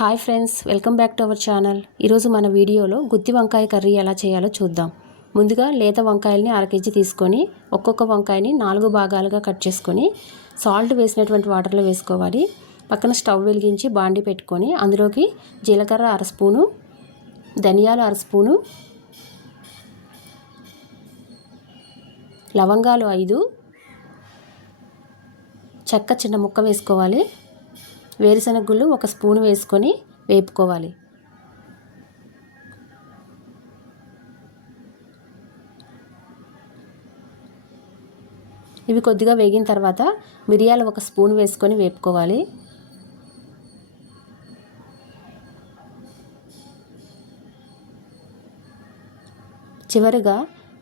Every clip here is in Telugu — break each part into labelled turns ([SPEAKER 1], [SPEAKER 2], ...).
[SPEAKER 1] Hi friends welcome back to our channel. ఈరోజు మన వీడియోలో గుత్తి వంకాయ కర్రీ ఎలా చేయాలో చూద్దాం. ముందుగా లేత వంకాయల్ని అర కేజీ తీసుకొని ఒక్కొక్క వంకాయని నాలుగు భాగాలుగా కట్ చేసుకొని సాల్ట్ వేసినటువంటి వాటర్లో వేసుకోవాలి. పక్కన స్టవ్ వెలిగించి బాండి పెట్టుకొని అందులోకి జీలకర్ర అర స్పూను ధనియాలు అర స్పూను లవంగాలు ఐదు చెక్క చిన్న ముక్క వేసుకోవాలి. వేరుశనగ గుళ్ళు ఒక స్పూన్ వేసుకొని వేపుకోవాలి. ఇవి కొద్దిగా వేగిన తర్వాత మిరియాలు ఒక స్పూన్ వేసుకొని వేపుకోవాలి. చివరిగా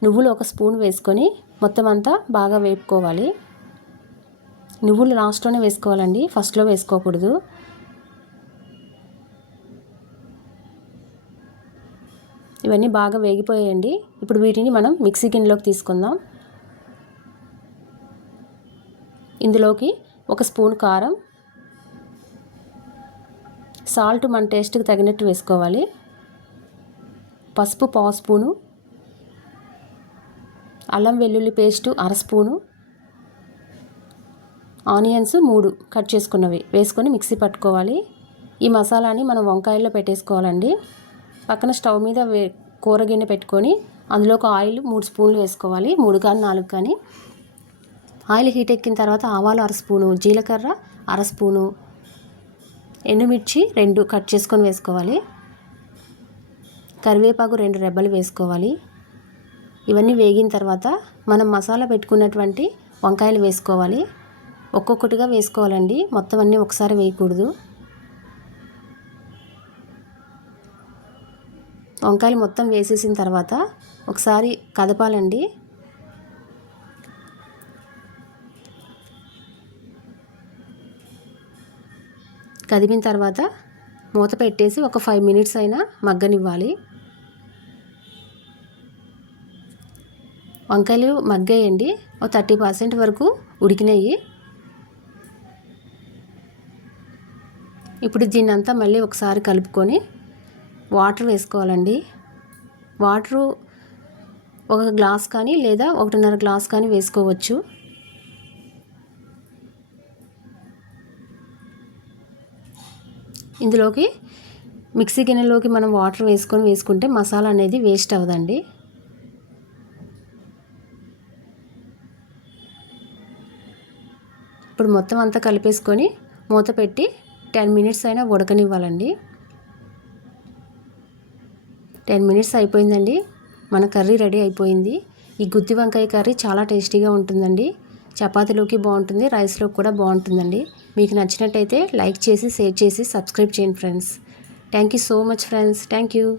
[SPEAKER 1] నువ్వులు ఒక స్పూన్ వేసుకొని మొత్తం అంతా బాగా వేపుకోవాలి. నువ్వులు లాస్ట్లోనే వేసుకోవాలండి. ఫస్ట్లో వేసుకోకూడదు. ఇవన్నీ బాగా వేగిపోయాయండి. ఇప్పుడు వీటిని మనం మిక్సీ గిన్నెలోకి తీసుకుందాం. ఇందులోకి ఒక స్పూన్ కారం సాల్ట్ మన టేస్ట్కి తగినట్టు వేసుకోవాలి. పసుపు పావు స్పూను అల్లం వెల్లుల్లి పేస్టు అర స్పూను ఆనియన్స్ మూడు కట్ చేసుకున్నవి వేసుకొని మిక్సీ పట్టుకోవాలి. ఈ మసాలాని మనం వంకాయల్లో పెట్టేసుకోవాలండి. పక్కన స్టవ్ మీద వే కూర గిన్నె పెట్టుకొని ఒక ఆయిల్ మూడు స్పూన్లు వేసుకోవాలి. మూడు కానీ నాలుగు కానీ. ఆయిల్ హీట్ ఎక్కిన తర్వాత ఆవాలు అర స్పూను జీలకర్ర అర స్పూను ఎండుమిర్చి రెండు కట్ చేసుకొని వేసుకోవాలి. కరివేపాకు రెండు రెబ్బలు వేసుకోవాలి. ఇవన్నీ వేగిన తర్వాత మనం మసాలా పెట్టుకున్నటువంటి వంకాయలు వేసుకోవాలి. ఒక్కొక్కటిగా వేసుకోవాలండి. మొత్తం అన్నీ ఒకసారి వేయకూడదు. వంకాయలు మొత్తం వేసేసిన తర్వాత ఒకసారి కదపాలండి. కదిపిన తర్వాత మూత పెట్టేసి ఒక ఫైవ్ మినిట్స్ అయినా మగ్గనివ్వాలి. వంకాయలు మగ్గాయండి. ఒక థర్టీ పర్సెంట్ వరకు ఉడికినాయి. ఇప్పుడు దీన్ని అంతా మళ్ళీ ఒకసారి కలుపుకొని వాటర్ వేసుకోవాలండి. వాటరు ఒక గ్లాస్ కానీ లేదా ఒకటిన్నర గ్లాస్ కానీ వేసుకోవచ్చు. ఇందులోకి మిక్సీ గిన్నెలోకి మనం వాటర్ వేసుకొని వేసుకుంటే మసాలా అనేది వేస్ట్ అవ్వదండి. ఇప్పుడు మొత్తం అంతా కలిపేసుకొని మూత పెట్టి టెన్ మినిట్స్ అయినా ఉడకనివ్వాలండి. టెన్ మినిట్స్ అయిపోయిందండి. మన కర్రీ రెడీ అయిపోయింది. ఈ గుత్తి వంకాయ కర్రీ చాలా టేస్టీగా ఉంటుందండి. చపాతీలోకి బాగుంటుంది రైస్లోకి కూడా బాగుంటుందండి. మీకు నచ్చినట్టయితే లైక్ చేసి షేర్ చేసి సబ్స్క్రైబ్ చేయండి friends. Thank you so much friends. Thank you.